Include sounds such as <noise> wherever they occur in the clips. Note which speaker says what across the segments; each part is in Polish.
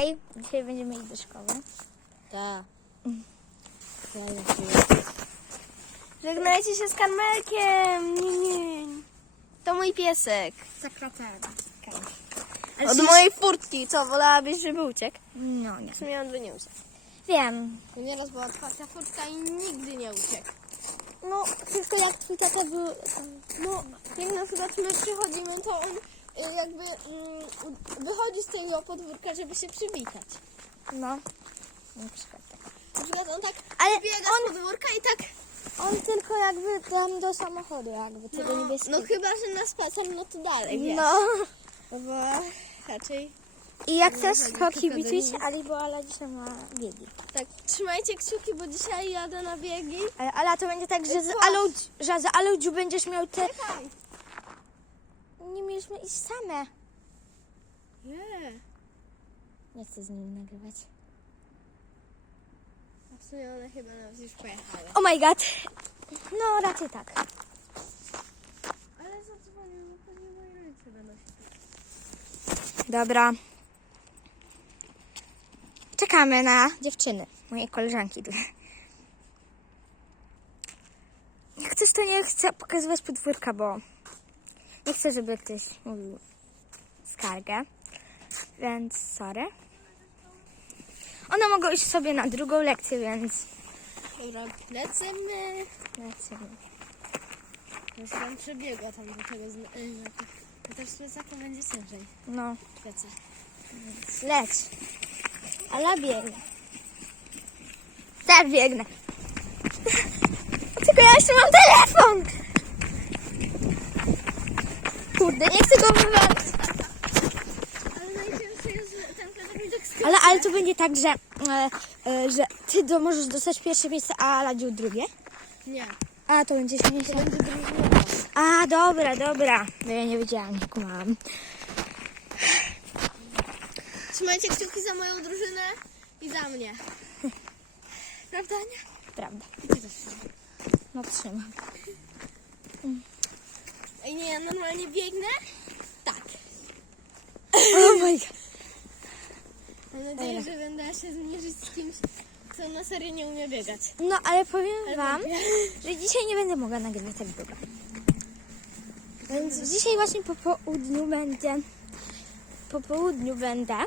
Speaker 1: Okej, dzisiaj będziemy iść do szkoły.
Speaker 2: Tak.
Speaker 1: Żegnajcie się z karmelkiem. Nie, nie. To mój piesek.
Speaker 2: Zakratana.
Speaker 1: Od mojej furtki. Co, wolałabyś, żeby uciekł?
Speaker 2: No nie.
Speaker 1: W sumie on by nie uciekł.
Speaker 2: Wiem.
Speaker 1: Bo nieraz była otwarta furtka i nigdy nie uciekł.
Speaker 2: No, tylko jak twój tata był...
Speaker 1: No, jak na przykład my przychodzimy, to on jakby mm, wychodzi z tego podwórka, żeby się przywitać.
Speaker 2: No. Na przykład tak.
Speaker 1: Na przykład on tak
Speaker 2: Ale
Speaker 1: biega z podwórka i tak...
Speaker 2: On tylko jakby tam do samochodu, jakby tego
Speaker 1: No,
Speaker 2: niebieskiego.
Speaker 1: no chyba, że na spacer, no to dalej, wiesz.
Speaker 2: No.
Speaker 1: Bo raczej...
Speaker 2: I jak
Speaker 1: do
Speaker 2: kibicuj
Speaker 1: niej.
Speaker 2: Ali, bo Ala dzisiaj ma biegi.
Speaker 1: Tak, trzymajcie kciuki, bo dzisiaj jadę na biegi.
Speaker 2: Ale Ala to będzie tak, że z. Alą, że z Alą Dziu będziesz miał te...
Speaker 1: Czekaj.
Speaker 2: Nie mieliśmy iść same.
Speaker 1: Nie.
Speaker 2: Nie chcę z nim nagrywać.
Speaker 1: A w sumie one chyba nas już pojechały.
Speaker 2: Oh my god. No, raczej tak.
Speaker 1: Ale zadzwonił, no pewnie moi rodzice będą się
Speaker 2: Dobra. Czekamy na dziewczyny, moje koleżanki. Jak chcesz, to nie chcę pokazywać podwórka, bo nie chcę, żeby ktoś mówił skargę. Więc sorry. One mogą iść sobie na drugą lekcję, więc
Speaker 1: Dobra, lecimy.
Speaker 2: lecimy.
Speaker 1: Już tam przebiegła tam do tego znaku. To też z plecakiem będzie ciężej.
Speaker 2: No,
Speaker 1: Plecak.
Speaker 2: leć. Ale biegnę. Też biegnę. <laughs> Tylko ja jeszcze mam telefon. Kurde, nie chcę go wywalić.
Speaker 1: Ale.
Speaker 2: Ale, to będzie tak, że, e, e, że ty do, możesz dostać pierwsze miejsce, a Ladziu drugie?
Speaker 1: Nie.
Speaker 2: A, to będzie śmieszne. A, dobra, dobra. No ja nie wiedziałam, nie kumałam.
Speaker 1: Trzymajcie kciuki za moją drużynę i za mnie. <laughs> Prawda, nie?
Speaker 2: Prawda. No trzymam. <laughs>
Speaker 1: Ej, nie, ja normalnie biegnę. Tak.
Speaker 2: Oh my god.
Speaker 1: Mam nadzieję, że będę się zmierzyć z kimś, kto na serio nie umie biegać.
Speaker 2: No, ale powiem wam, że dzisiaj nie będę mogła nagrywać tak długo. Więc dzisiaj właśnie po południu będzie, po południu będę,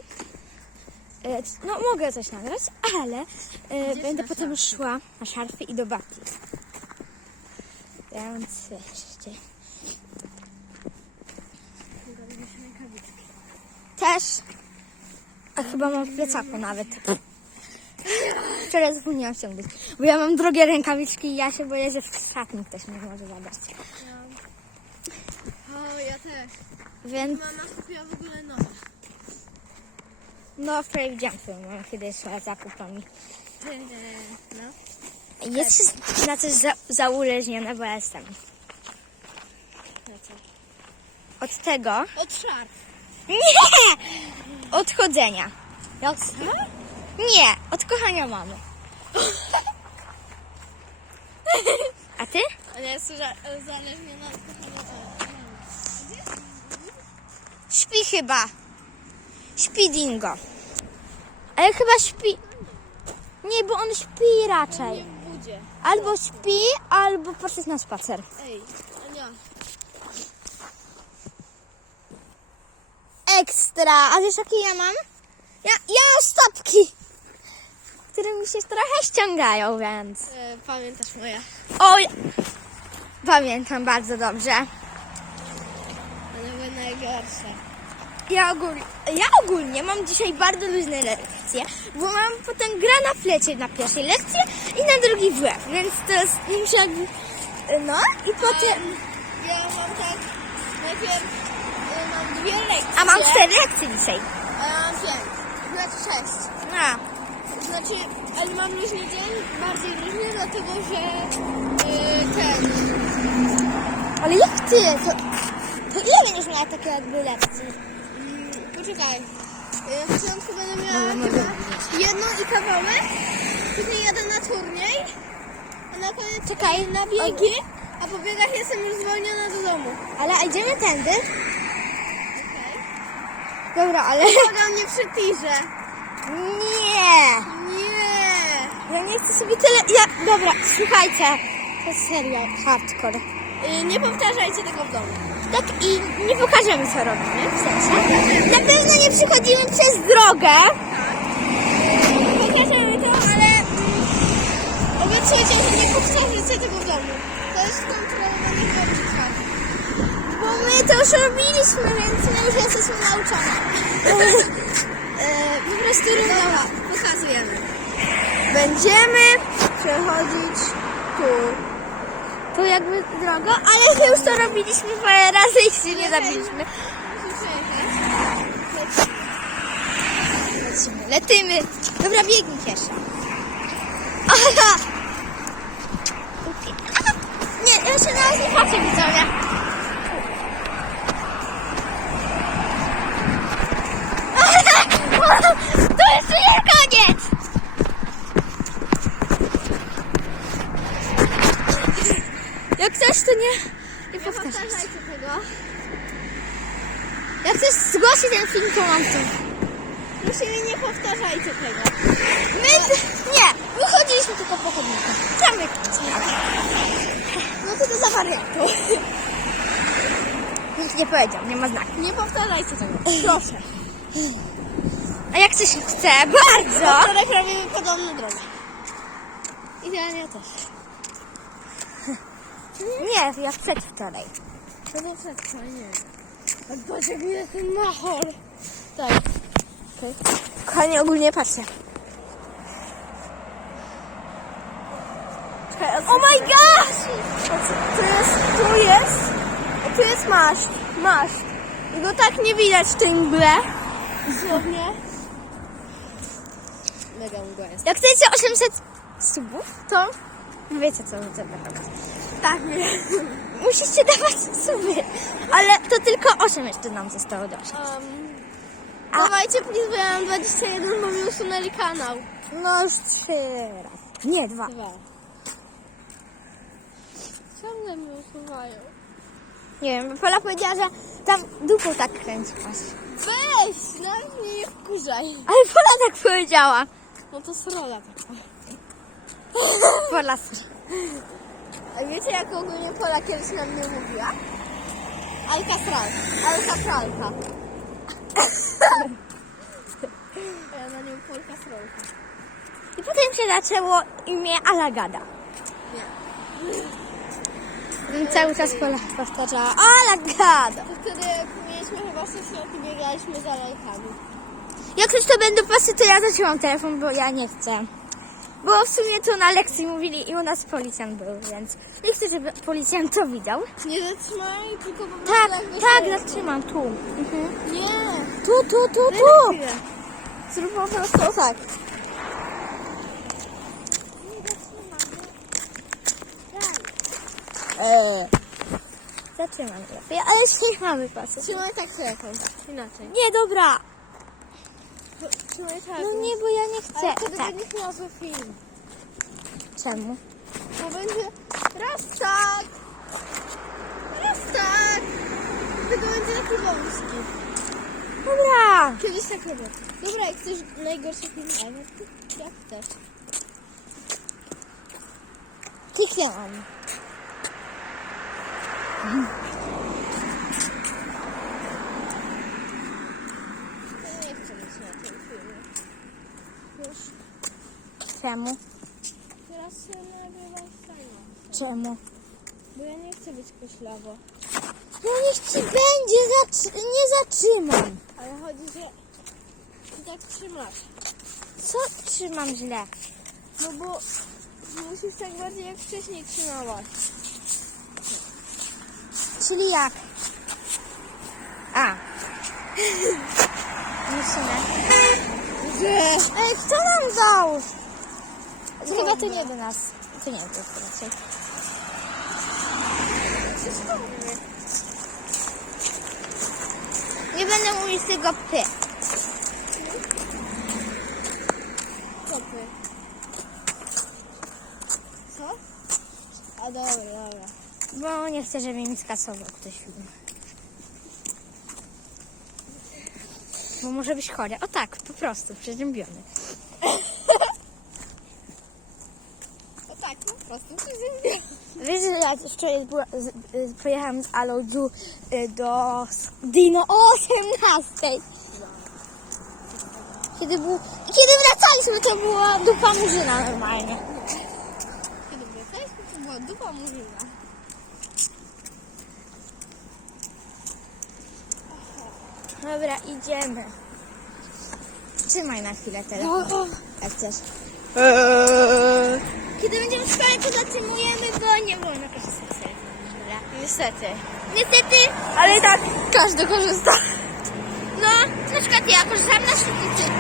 Speaker 2: e, no mogę coś nagrać, ale e, będę
Speaker 1: na
Speaker 2: potem szła na szarfy i do babci. Więc wiecie, też, a chyba mam w plecaku nawet. Wczoraj zapomniałam ściągnąć, bo ja mam drogie rękawiczki i ja się boję, że w szatni ktoś mi może zabrać.
Speaker 1: O, ja też.
Speaker 2: Więc
Speaker 1: Mama kupiła w ogóle nowe.
Speaker 2: no wczoraj widziałam twoją mamę, kiedy szła zakupami. <laughs>
Speaker 1: No.
Speaker 2: Jest się na coś za, zauleżnione, bo ja jestem.
Speaker 1: Na co?
Speaker 2: Od tego,
Speaker 1: Od szarf.
Speaker 2: Nie! Od chodzenia. Jak... Nie, od kochania mamy. A ty?
Speaker 1: Ona jest za- uzależniona od kochania.
Speaker 2: Śpi chyba. Śpi dingo. Ale chyba śpi. Nie, bo on śpi raczej. Albo śpi, albo poszedł na spacer.
Speaker 1: Ej, Ania.
Speaker 2: Ekstra. A wiesz jakie ja mam? Ja, ja mam stopki, które mi się trochę ściągają, więc...
Speaker 1: E, pamiętasz moja?
Speaker 2: Oj, pamiętam bardzo dobrze.
Speaker 1: One były najgorsze.
Speaker 2: Ja ogólnie, ja ogólnie mam dzisiaj bardzo luźne lekcje, bo mam potem gra na flecie na pierwszej lekcji i na drugiej WF, więc to jest mi się jakby... No i potem...
Speaker 1: Ja mam tak, najpierw e, dwie lekcje.
Speaker 2: A mam cztery lekcje dzisiaj.
Speaker 1: A ja mam pięć. Znaczy sześć.
Speaker 2: A,
Speaker 1: Znaczy, ale mam luźny dzień, bardziej luźny, dlatego że e, ten,
Speaker 2: ale jak ty? To, to ile będziesz miała takie jakby lekcji?
Speaker 1: mm, poczekaj, e, w początku będę miała chyba jedną i kawałek, później jadę na turniej, a na koniec
Speaker 2: Czekaj.
Speaker 1: na biegi, a po biegach jestem już zwolniona do domu.
Speaker 2: Ale a idziemy tędy? Dobra, ale...
Speaker 1: Uwaga mnie przy tirze.
Speaker 2: Nie!
Speaker 1: Nie!
Speaker 2: Ja nie chcę sobie tyle... Ja... Dobra, słuchajcie. To serio hardcore.
Speaker 1: Y, nie powtarzajcie tego w domu.
Speaker 2: Tak i nie pokażemy co robimy, w sensie. Na pewno nie przychodzimy przez drogę.
Speaker 1: Pokażemy to, ale mm, obiecujcie, że nie powtarzacie tego w domu. To jest kontrolowane kobieta.
Speaker 2: Bo my to już robiliśmy, więc my już jesteśmy nauczone.
Speaker 1: E, po prostu równowa. Pokazujemy.
Speaker 2: Będziemy przechodzić tu. Tu jakby drogą, ale już to robiliśmy parę razy i się nie zabiliśmy. Lecimy, letymy. Dobra, biegnij Kiesza. Aha! Nie, się na nas nie patrzę, widzowie. Aha! To jeszcze nie koniec! To nie...
Speaker 1: Powtarzajcie tego.
Speaker 2: Jak chcesz zgłosić ten film, to mam tu.
Speaker 1: Musimy nie powtarzajcie tego.
Speaker 2: My... Nie, wychodziliśmy tylko po chodniku. Jakimś.
Speaker 1: No to to za wariatą. <laughs>
Speaker 2: Nikt nie powiedział, nie ma znaku.
Speaker 1: Nie powtarzajcie tego. Proszę.
Speaker 2: A jak coś chce, bardzo.
Speaker 1: Wczoraj robimy podobną drogę. Idealnie też.
Speaker 2: Nie, jak przedwczoraj.
Speaker 1: To było przedwczoraj, nie A Boże, jaki jest ten machor. Tak.
Speaker 2: Okay. Kochani, ogólnie patrzcie. Oh my gosh!
Speaker 1: Tu jest, tu jest, tu jest maszt, maszt. I go tak nie widać w tym mgle. Dosłownie. Mega mgła jest.
Speaker 2: Jak chcecie 800 subów, to wiecie co to robić.
Speaker 1: Nie. <laughs>
Speaker 2: Musicie dawać suby, ale to tylko 8 jeszcze nam zostało do 8.
Speaker 1: Um,
Speaker 2: A-
Speaker 1: dawajcie please, bo ja mam 21, bo mi usunęli kanał.
Speaker 2: No już 3 razy. Nie, dwa.
Speaker 1: Dwa. Ciągle mi usuwają.
Speaker 2: Nie wiem, bo Pola powiedziała, że tam dupą tak kręciłaś.
Speaker 1: Weź, nawet mnie nie wkurzaj.
Speaker 2: Ale Pola tak powiedziała.
Speaker 1: No to srola taka.
Speaker 2: Pola
Speaker 1: A wiecie jak ogólnie Pola kiedyś na mnie mówiła? Alcatraz. Alcatralka. Ja na nią Polka srolka.
Speaker 2: I potem się zaczęło imię Alagada.
Speaker 1: Nie.
Speaker 2: Cały czas Pola powtarzała Alagada.
Speaker 1: To wtedy jak mieliśmy chyba 6 lat i biegaliśmy za lalkami.
Speaker 2: Jak już to będą pasy, to ja zaciąłam telefon, bo ja nie chcę. Bo w sumie to na lekcji mówili i u nas policjant był, więc nie chcę, żeby policjant to widział.
Speaker 1: Nie zatrzymaj, tylko po prostu
Speaker 2: Tak, tak,
Speaker 1: wyszło.
Speaker 2: zatrzymam tu. Mhm.
Speaker 1: Nie.
Speaker 2: Tu, tu, tu,
Speaker 1: Daj
Speaker 2: tu.
Speaker 1: chwilę. Zrób po prostu tak.
Speaker 2: Eee. Zatrzymam lepiej, ale już nie mamy pasu.
Speaker 1: Trzymaj tak telefon. Inaczej.
Speaker 2: Nie, dobra. No nie, bo ja nie
Speaker 1: Ale
Speaker 2: chcę.
Speaker 1: wtedy
Speaker 2: Tak.
Speaker 1: będziesz miał zły film.
Speaker 2: Czemu?
Speaker 1: Bo będzie raz tak, raz tak. Tylko będzie taki wąski.
Speaker 2: Dobra.
Speaker 1: Kiedyś tak robię. Dobra, jak chcesz najgorszy film ever, to jak chcesz.
Speaker 2: Kliknęłam.
Speaker 1: Ja <laughs> nie chcę być na tym filmie. Już
Speaker 2: Czemu?
Speaker 1: teraz się nagrywa fajnie.
Speaker 2: Czemu?
Speaker 1: Bo ja nie chcę być koślawo.
Speaker 2: No niech ci będzie, zatrzy- nie zatrzymam.
Speaker 1: Ale chodzi, że ty tak trzymasz.
Speaker 2: Co trzymam źle?
Speaker 1: No bo musisz tak bardziej jak wcześniej trzymałaś.
Speaker 2: Czyli jak? A. <laughs> Musimy.
Speaker 1: Że...
Speaker 2: Ej, kto nam dał? Chyba to nie do nas. To nie, to raczej. Nie będę mówić tego py.
Speaker 1: Co ty? Co? A dobra, dobra.
Speaker 2: Bo nie chcę, żeby mi skasował ktoś film. Bo może być chory. O tak, po prostu, przeziębiony.
Speaker 1: O tak, po prostu przeziębiony.
Speaker 2: Ja wczoraj pojechałam z do, y, do Dino o 18. Kiedy, był, kiedy wracaliśmy, to była dupa murzyna normalnie.
Speaker 1: Kiedy wracaliśmy, to była dupa murzyna.
Speaker 2: Dobra, idziemy. Trzymaj na chwilę telefon, jak chcesz. Eee. Zatrzymujemy, bo nie z telefonu. Dobra.
Speaker 1: Niestety.
Speaker 2: Niestety, ale tak
Speaker 1: Każdy korzysta.
Speaker 2: No, na przykład ja korzystam na świetlicy,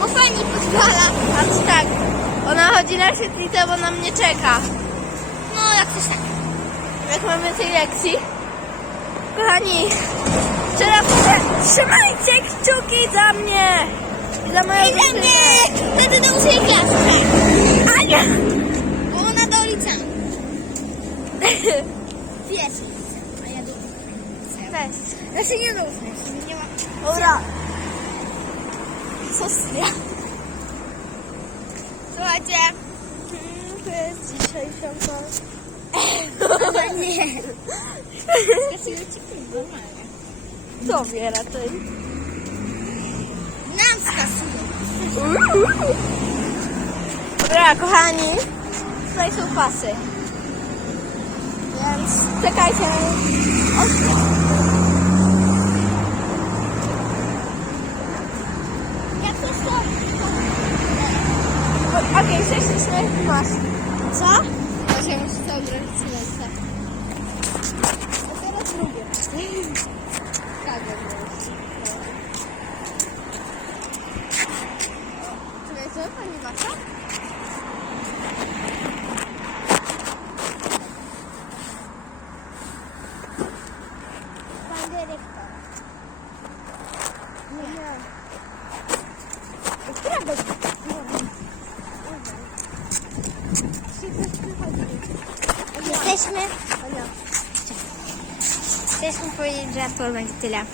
Speaker 2: bo pani pozwala.
Speaker 1: A to tak. Ona chodzi na świetlicę, bo na mnie czeka.
Speaker 2: No, jak coś tak.
Speaker 1: Jak mamy tej lekcji. Kochani, teraz
Speaker 2: Trzymajcie kciuki za mnie!
Speaker 1: i za moją
Speaker 2: I za mnie! Wtedy do ósmej klasy, tak. Ania! Do liceum. Pierwszy liceum, <laughs> a ja do. Ja się nie do ósmej, nie ma...
Speaker 1: Dobra. Co z ja? Słuchajcie. mm, To jest dzisiejsza.
Speaker 2: Ale <laughs> nie. Skasuję ci normalnie.
Speaker 1: Tobie raczej.
Speaker 2: Nam skasują.
Speaker 1: Dobra, kochani. Tutaj są pasy. Więc czekajcie.
Speaker 2: Jak to?
Speaker 1: Okej, okay.
Speaker 2: Co?
Speaker 1: Ja muszę sobie obrać ręce. A teraz lubię. Tak, Czekaj, co? Pani Wasza?
Speaker 2: Pan dyrektor.
Speaker 1: Nie.
Speaker 2: Która będzie? Jesteśmy.
Speaker 1: Ania,
Speaker 2: Chcieliśmy powiedzieć, że to będzie tyle.